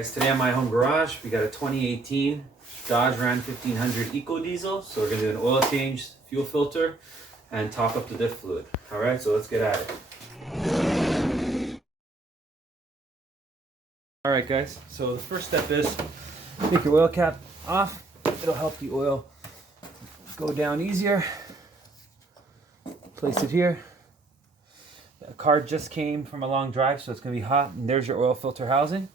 Guys, today on my home garage, we got a 2018 Dodge Ram 1500 EcoDiesel. So we're gonna do an oil change, fuel filter, and top up the diff fluid. All right, so let's get at it. All right, guys, so the first step is take your oil cap off. It'll help the oil go down easier. Place it here. The car just came from a long drive, so it's gonna be hot. And there's your oil filter housing.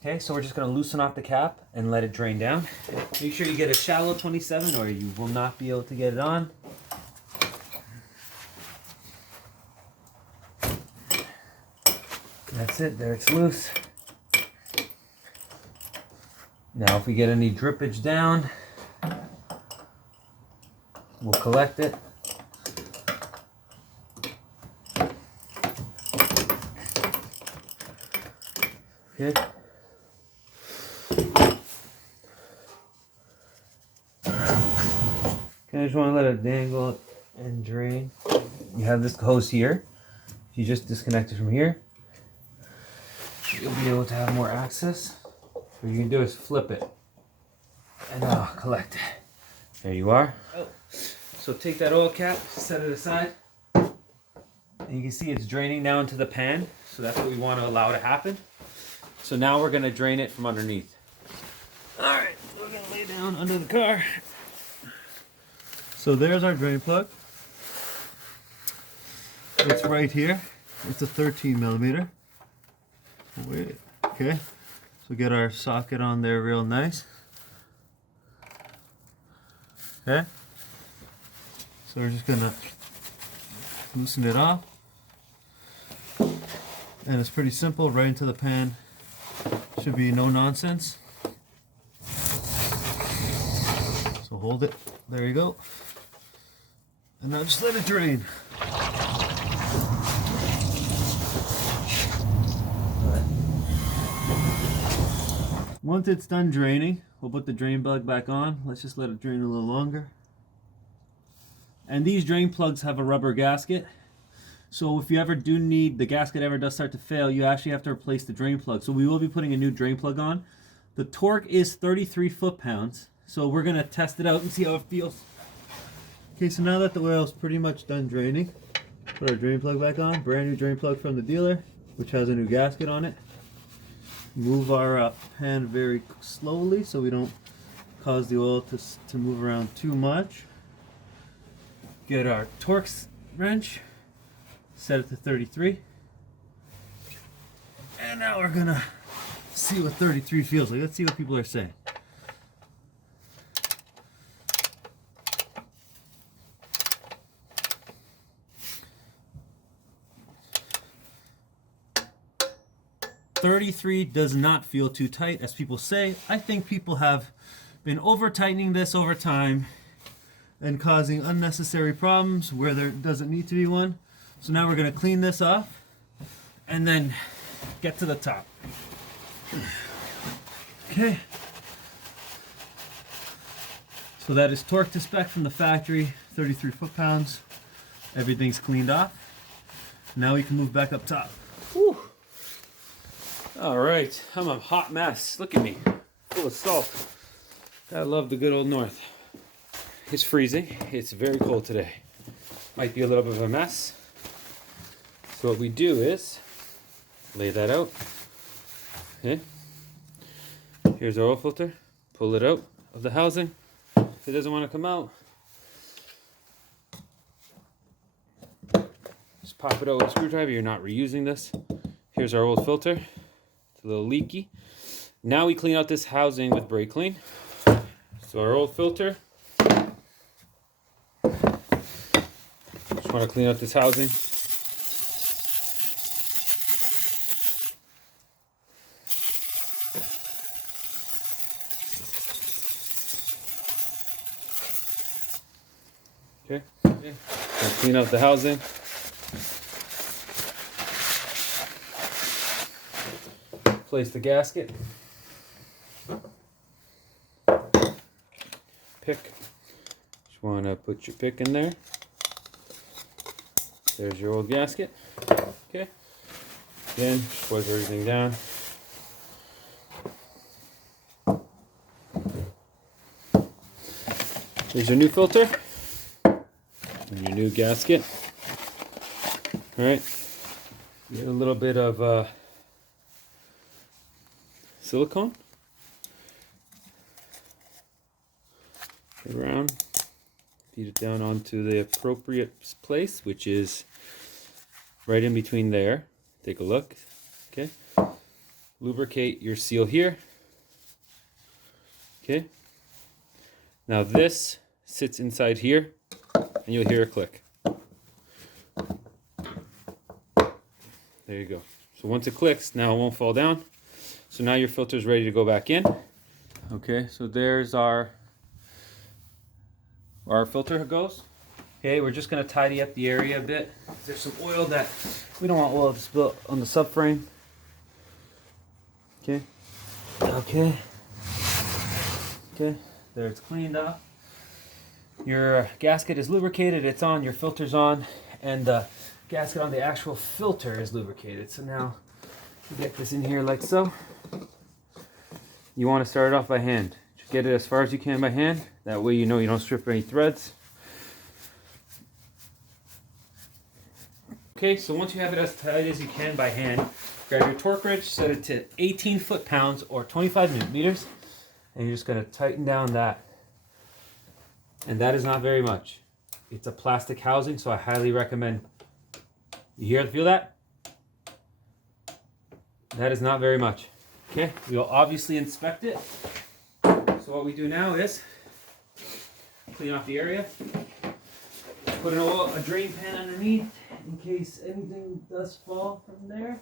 Okay, so we're just going to loosen off the cap and let it drain down. Make sure you get a shallow 27 or you will not be able to get it on. That's it, there it's loose. Now if we get any drippage down, we'll collect it. Okay. I just want to let it dangle and drain. You have this hose here. If you just disconnect it from here, you'll be able to have more access. What you can do is flip it and collect it. There you are. So take that oil cap, set it aside, and you can see it's draining down to the pan. So that's what we want to allow to happen. So now we're going to drain it from underneath. All right, so we're going to lay down under the car. So there's our drain plug. It's right here. It's a 13 millimeter. Wait, okay. So get our socket on there real nice. Okay. So we're just gonna loosen it off. And it's pretty simple, right into the pan. Should be no nonsense. So hold it. There you go. And now just let it drain. Once it's done draining, we'll put the drain plug back on. Let's just let it drain a little longer. And these drain plugs have a rubber gasket. So if you ever do need, the gasket ever does start to fail, you actually have to replace the drain plug. So we will be putting a new drain plug on. The torque is 33 foot-pounds. So we're gonna test it out and see how it feels. Okay, so now that the oil is pretty much done draining, put our drain plug back on. Brand new drain plug from the dealer, which has a new gasket on it. Move our pan very slowly so we don't cause the oil to move around too much. Get our Torx wrench, set it to 33. And now we're gonna see what 33 feels like. Let's see what people are saying. .33 does not feel too tight, as people say. I think people have been over-tightening this over time and causing unnecessary problems where there doesn't need to be one. So now we're going to clean this off and then get to the top. Okay. So that is torque to spec from the factory, 33 foot-pounds. Everything's cleaned off. Now we can move back up top. Whew. All right, I'm a hot mess. Look at me, full of salt. I love the good old north. It's freezing. It's very cold today. Might be a little bit of a mess. So what we do is lay that out. Okay. Here's our oil filter. Pull it out of the housing. If it doesn't want to come out, just pop it out with a screwdriver. You're not reusing this. Here's our old filter. It's a little leaky. Now we clean out this housing with brake clean. So our old filter. Just want to clean out this housing. Okay. Clean out the housing. Place the gasket. Pick. Just want to put your pick in there. There's your old gasket. Okay. Again, just wipe everything down. There's your new filter and your new gasket. All right, get a little bit of silicone around, feed it down onto the appropriate place, which is right in between there. Take a look. Okay, lubricate your seal here. Okay, now this sits inside here and you'll hear a click. There you go. So once it clicks, now it won't fall down. So now your filter is ready to go back in. Okay, so there's our filter goes. Okay, we're just gonna tidy up the area a bit. There's some oil that we don't want oil to spill on the subframe. Okay. Okay. Okay. There, it's cleaned up. Your gasket is lubricated. It's on. Your filter's on, and the gasket on the actual filter is lubricated. So now you get this in here like so. You want to start it off by hand. Just get it as far as you can by hand. That way you know you don't strip any threads. Okay, so once you have it as tight as you can by hand, grab your torque wrench, set it to 18 foot-pounds or 25 newton meters, and you're just going to tighten down that. And that is not very much. It's a plastic housing, so I highly recommend. You feel that? That is not very much. Okay, we'll obviously inspect it. So what we do now is clean off the area, put a drain pan underneath in case anything does fall from there.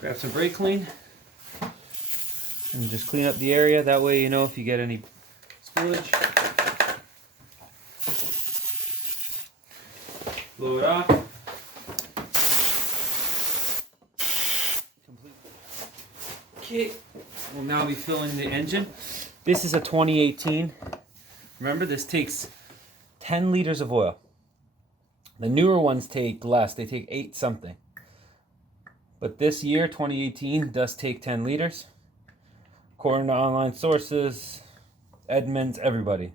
Grab some brake clean and just clean up the area. That way you know if you get any spillage. Blow it off. Okay, we'll now be filling the engine. This is a 2018. Remember, this takes 10 liters of oil. The newer ones take less. They take 8 something. But this year, 2018, does take 10 liters. According to online sources, Edmunds, everybody.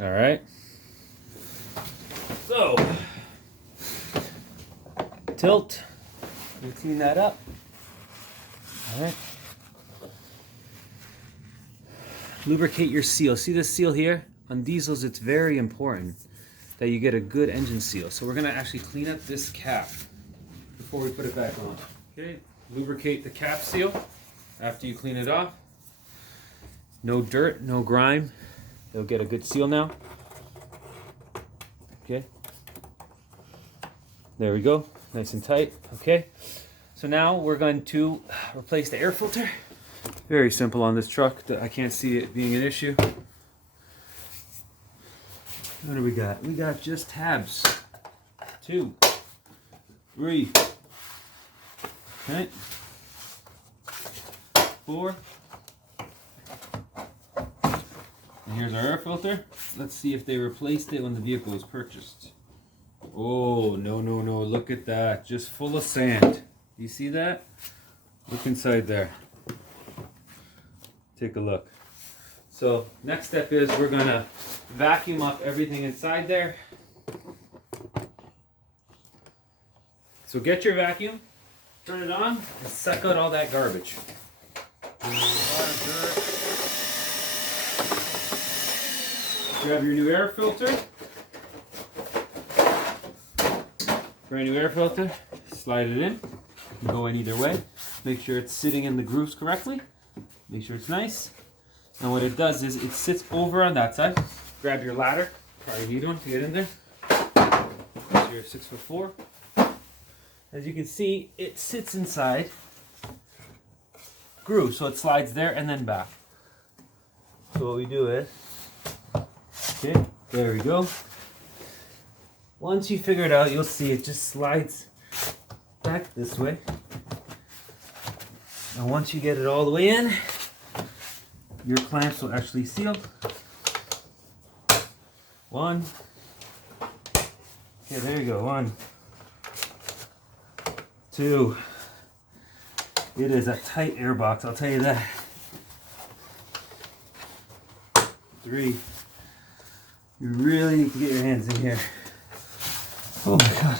All right. So, tilt. You clean that up. All right. Lubricate your seal. See this seal here? On diesels, it's very important that you get a good engine seal. So we're gonna actually clean up this cap before we put it back on. Okay. Lubricate the cap seal after you clean it off. No dirt, no grime. You'll get a good seal now. Okay. There we go. Nice and tight. Okay. So now we're going to replace the air filter. Very simple on this truck. I can't see it being an issue. What do we got? We got just tabs. 2, 3. Okay. 4. And here's our air filter. Let's see if they replaced it when the vehicle was purchased. Oh, no, no, no. Look at that. Just full of sand. You see that? Look inside there. Take a look. So next step is we're going to vacuum up everything inside there. So get your vacuum, turn it on, and suck out all that garbage. Grab your new air filter. Brand new air filter. Slide it in. You can go in either way. Make sure it's sitting in the grooves correctly. Make sure it's nice. And what it does is it sits over on that side. Grab your ladder. Probably need one to get in there. So you're 6'4". As you can see, it sits inside groove, so it slides there and then back. So what we do is, okay, there we go. Once you figure it out, you'll see it just slides back this way. And once you get it all the way in, your clamps will actually seal. One. Okay, there you go. 1, 2. It is a tight air box, I'll tell you that. 3. You really need to get your hands in here. Oh my God.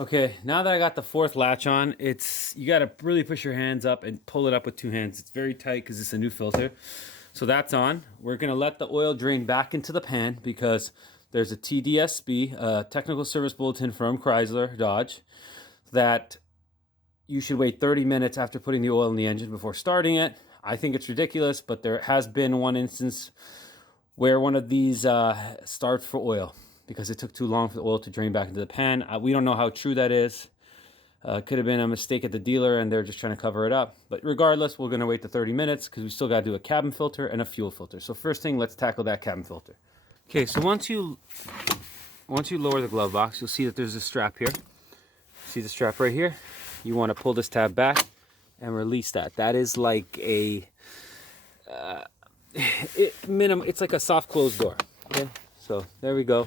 Okay, now that I got the 4th latch on, you gotta really push your hands up and pull it up with 2 hands. It's very tight because it's a new filter. So that's on. We're gonna let the oil drain back into the pan because there's a TDSB, Technical Service Bulletin from Chrysler Dodge, that you should wait 30 minutes after putting the oil in the engine before starting it. I think it's ridiculous, but there has been one instance where one of these starts for oil because it took too long for the oil to drain back into the pan. We don't know how true that is. Could have been a mistake at the dealer and they're just trying to cover it up. But regardless, we're going to wait the 30 minutes because we still got to do a cabin filter and a fuel filter. So first thing, let's tackle that cabin filter. Okay, so once you lower the glove box, you'll see that there's a strap here. See the strap right here? You want to pull this tab back and release that. That is like a it's like a soft closed door. Okay, so there we go.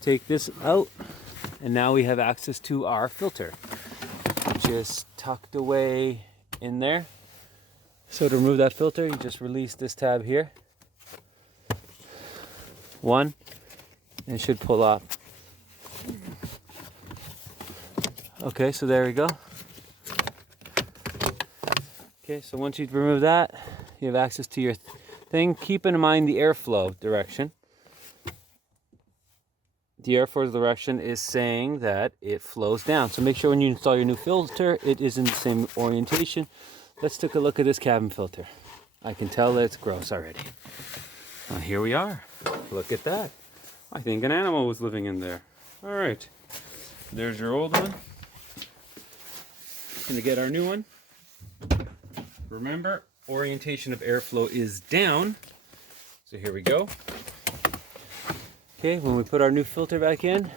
Take this out, and now we have access to our filter, which is tucked away in there. So to remove that filter, you just release this tab here. 1, and it should pull off. Okay, so there we go. Okay, so once you remove that, you have access to your thing. Keep in mind the airflow direction. The airflow direction is saying that it flows down. So make sure when you install your new filter, it is in the same orientation. Let's take a look at this cabin filter. I can tell that it's gross already. Well, here we are. Look at that. I think an animal was living in there. All right. There's your old one. Gonna get our new one. Remember, orientation of airflow is down. So here we go. Okay, when we put our new filter back in,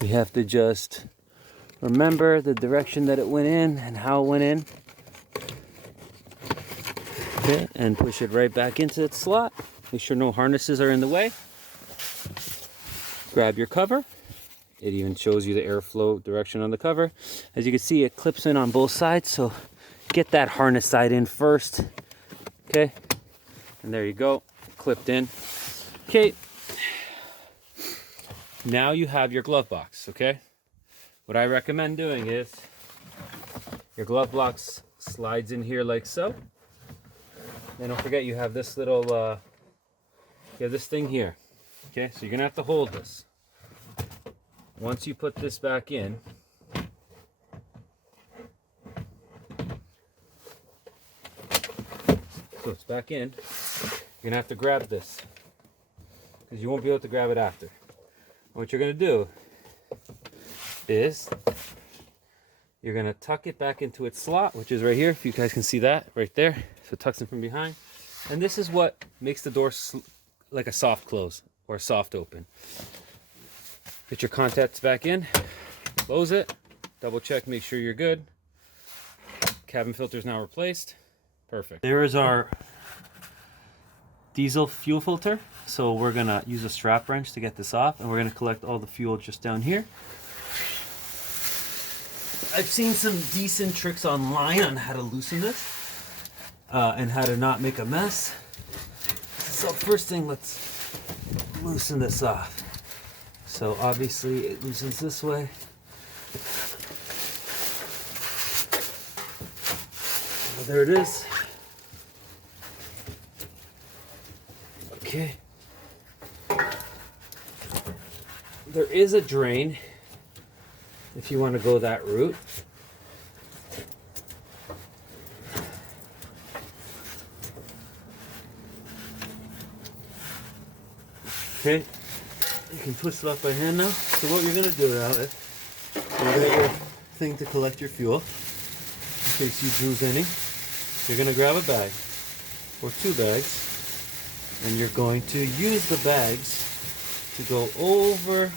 we have to just remember the direction that it went in and how it went in. Okay, and push it right back into its slot. Make sure no harnesses are in the way. Grab your cover. It even shows you the airflow direction on the cover. As you can see, it clips in on both sides, so get that harness side in first. Okay, and there you go, clipped in. Okay, now you have your glove box. Okay, what I recommend doing is your glove box slides in here like so. And don't forget you have this little you have this thing here. Okay, so you're gonna have to hold this. Once you put this back in, so it's back in, you're gonna have to grab this because you won't be able to grab it after. What you're gonna do is you're gonna tuck it back into its slot, which is right here. If you guys can see that right there, so it tucks in from behind. And this is what makes the door like a soft close or a soft open. Get your contacts back in, close it, double check, make sure you're good. Cabin filter is now replaced. Perfect. There is our diesel fuel filter. So we're gonna use a strap wrench to get this off, and we're gonna collect all the fuel just down here. I've seen some decent tricks online on how to loosen this and how to not make a mess. So first thing, let's loosen this off. So obviously it loosens this way. There it is. Okay. There is a drain if you want to go that route. Okay, you can twist it off by hand now. So what you're going to do now is you're going to get your thing to collect your fuel in case you lose any. You're going to grab a bag or 2 bags, and you're going to use the bags to go over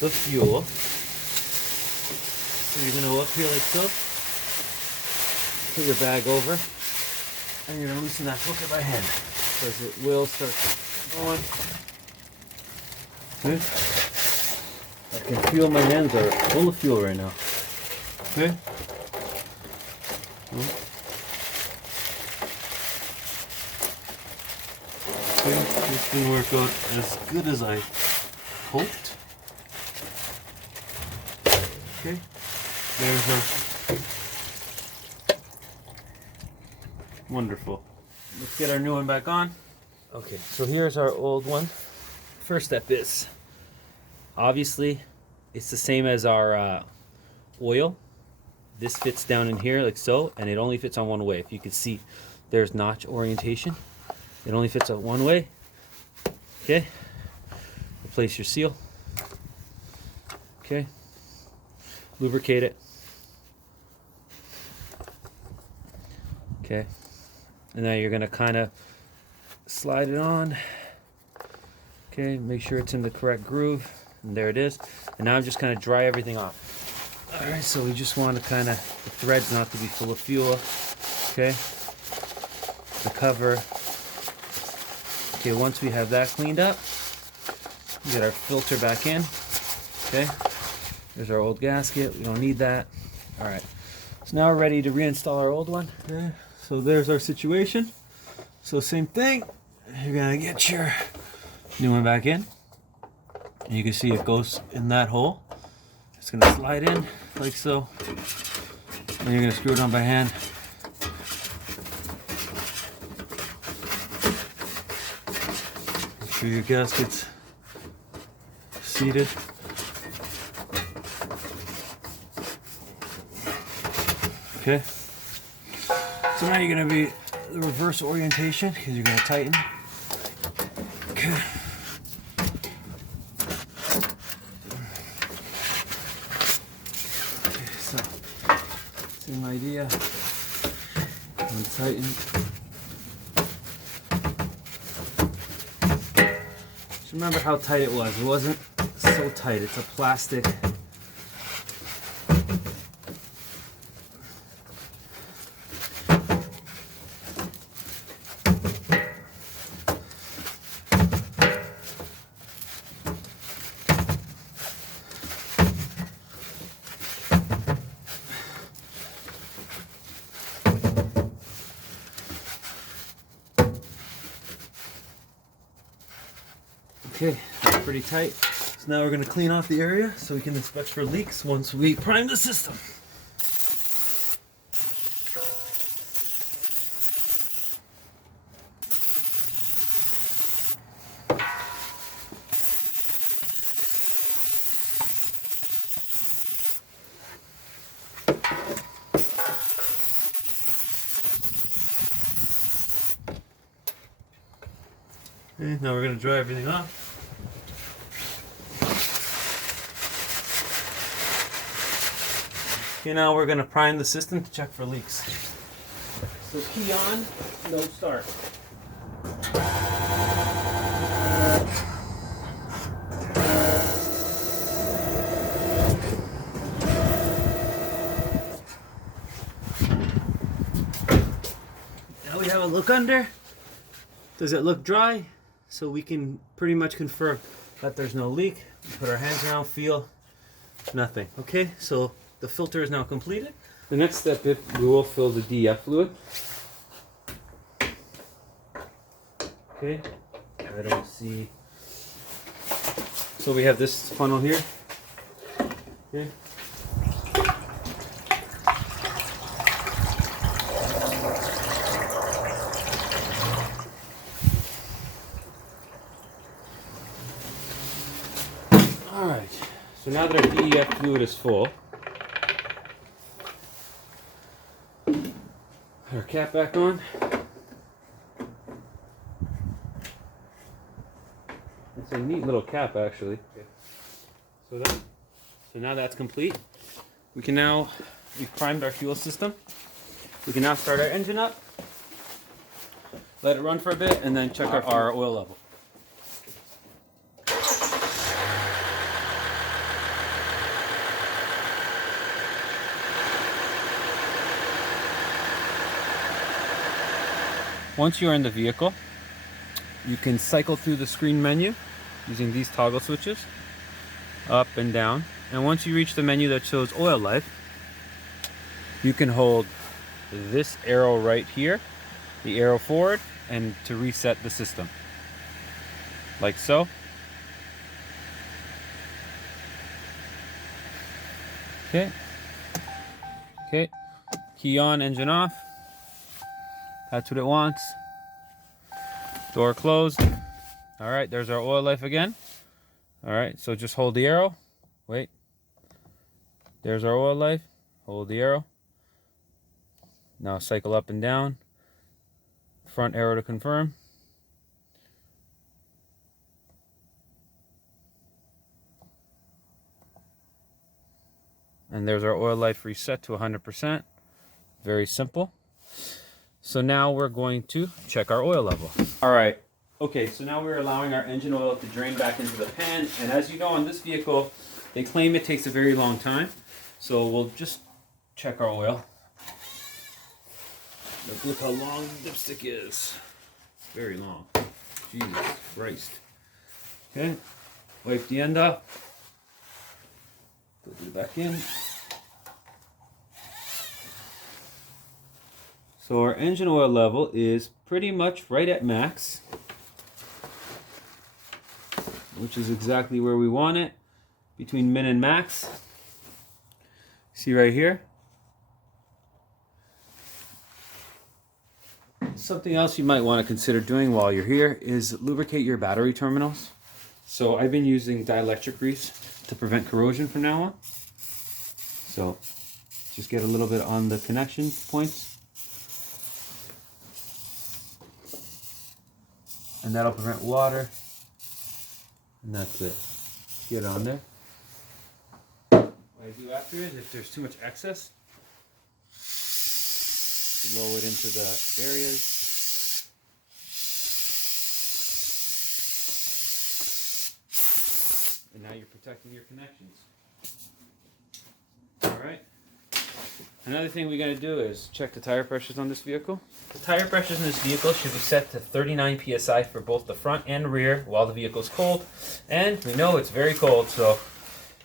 the fuel. So you're going to go up here like so, put your bag over, and you're gonna loosen that filter by hand, because it will start going. Okay. I can feel my hands are full of fuel right now. Okay. Okay, this didn't work out as good as I hoped. Okay, there's our wonderful. Let's get our new one back on. Okay, so here's our old one. First step is, obviously, it's the same as our oil. This fits down in here like so, and it only fits on one way. If you can see, there's notch orientation. It only fits on one way. Okay, replace your seal. Okay, lubricate it. Okay, and now you're gonna kind of slide it on. Okay, make sure it's in the correct groove, and there it is. And now I'm just gonna dry everything off. All right, so we just want to kind of, the threads not to be full of fuel. Okay, the cover. Okay, once we have that cleaned up, we get our filter back in. Okay, there's our old gasket. We don't need that. All right, so now we're ready to reinstall our old one. Okay, so there's our situation. So same thing, you're gonna get your new one back in. And you can see it goes in that hole. It's gonna slide in like so. And you're gonna screw it on by hand. Make sure your gasket's seated. Okay. So now you're gonna be the reverse orientation because you're gonna tighten. Okay. Same idea. And tighten. Just remember how tight it was. It wasn't so tight. It's a plastic. Okay, that's pretty tight. So now we're going to clean off the area so we can inspect for leaks once we prime the system. Okay, now we're going to dry everything off. Okay, now we're going to prime the system to check for leaks. So key on, no start. Now we have a look under. Does it look dry? So we can pretty much confirm that there's no leak. We put our hands around, feel, nothing. Okay, so the filter is now completed. The next step is we will fill the DEF fluid. Okay, I don't see. So we have this funnel here. Okay. Alright, so now that our DEF fluid is full, put our cap back on. It's a neat little cap actually. So now that's complete. We've primed our fuel system. We can now start our engine up, let it run for a bit, and then check our oil level. once you're in the vehicle, you can cycle through the screen menu using these toggle switches, up and down. And once you reach the menu that shows oil life, you can hold this arrow right here, the arrow forward, and to reset the system, like so. Okay. Okay. Key on, engine off. That's what it wants. Door closed. All right, there's our oil life again. All right, so just hold the arrow. Wait. There's our oil life. Hold the arrow. Now cycle up and down. Front arrow to confirm. And there's our oil life reset to 100%. Very simple. So now we're going to check our oil level. All right. Okay, so now we're allowing our engine oil to drain back into the pan. And as you know, on this vehicle, they claim it takes a very long time. So we'll just check our oil. Look how long the dipstick is. Very long. Jesus Christ. Okay, wipe the end up. Put it back in. So our engine oil level is pretty much right at max, which is exactly where we want it, between min and max. See right here? Something else you might want to consider doing while you're here is lubricate your battery terminals. So I've been using dielectric grease to prevent corrosion from now on. So just get a little bit on the connection points. And that'll prevent water. And that's it. Get on there. What I do after is, if there's too much excess, blow it into the areas. And now you're protecting your connections. Alright. Another thing we got to do is check the tire pressures on this vehicle. The tire pressures in this vehicle should be set to 39 psi for both the front and rear while the vehicle is cold. And we know it's very cold, so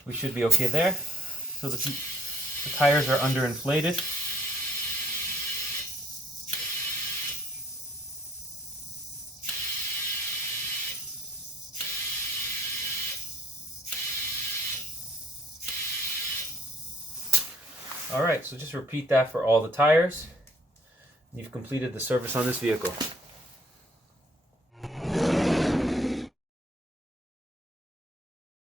we should be okay there. So the tires are underinflated. Alright, so just repeat that for all the tires. You've completed the service on this vehicle.